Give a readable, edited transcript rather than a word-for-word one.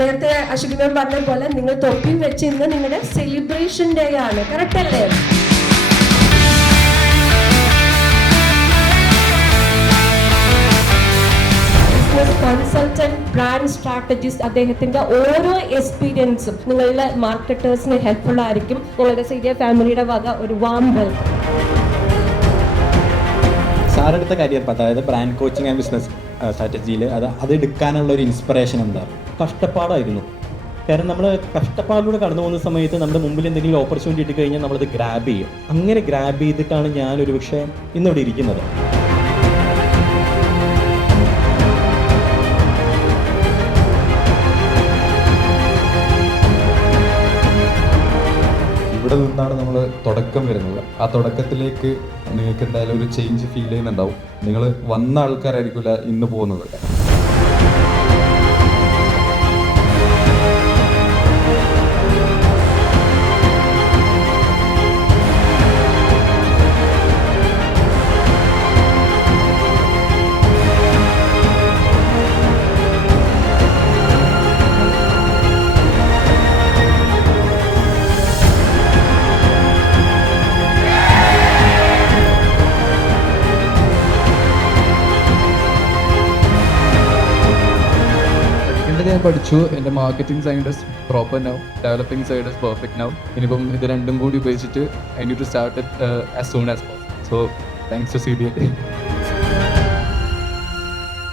നേരത്തെ അശ്വിനി മാം പറഞ്ഞ പോലെ നിങ്ങൾ തൊപ്പിയും വെച്ച് ഇന്ന് നിങ്ങളുടെ സെലിബ്രേഷൻ ഡേ ആണ്, കറക്റ്റ് അല്ലേ? കൺസൾട്ടന്റ്, ബ്രാൻഡ് സ്ട്രാറ്റജിസ്റ്റ്, അദ്ദേഹത്തിന്റെ ഓരോ എക്സ്പീരിയൻസും നിങ്ങളുടെ മാർക്കറ്റേഴ്സിന് ഹെൽപ്ഫുൾ ആയിരിക്കും. നിങ്ങളുടെ സീരിയ ഫാമിലിയുടെ വക ഒരു വാം വെൽക്കം. സാറെടുത്ത കരിയർ പാത്ത്, അതായത് ബ്രാൻഡ് കോച്ചിങ് ആൻഡ് ബിസിനസ് സ്ട്രാറ്റജിയിൽ അത് എടുക്കാനുള്ള ഒരു ഇൻസ്പിറേഷൻ എന്താ? കഷ്ടപ്പാടായിരുന്നു. കാരണം നമ്മൾ കഷ്ടപ്പാടിലൂടെ കടന്നു പോകുന്ന സമയത്ത് നമ്മുടെ മുമ്പിൽ എന്തെങ്കിലും ഓപ്പർച്യൂണിറ്റി ഇട്ട് കഴിഞ്ഞാൽ നമ്മളത് ഗ്രാബ് ചെയ്യും. അങ്ങനെ ഗ്രാബ് ചെയ്തിട്ടാണ് ഞാനൊരു പക്ഷേ ഇന്നിവിടെ ഇരിക്കുന്നത്. ഇവിടെ നിന്നാണ് നമ്മൾ തുടക്കം വരുന്നത്. ആ തുടക്കത്തിലേക്ക് നിങ്ങൾക്ക് എന്തായാലും ഒരു ചേഞ്ച് ഫീൽ ചെയ്യുന്നുണ്ടാവും. നിങ്ങൾ വന്ന ആൾക്കാരായിരിക്കില്ല ഇന്ന് പോകുന്നത്. ഞാൻ പഠിച്ചു. എൻ്റെ marketing side is proper now, developing side is perfect now. ഇനിയിപ്പം ഇത് രണ്ടും കൂടി ഉപയോഗിച്ചിട്ട് I need to start as soon as possible. So thanks to CBA.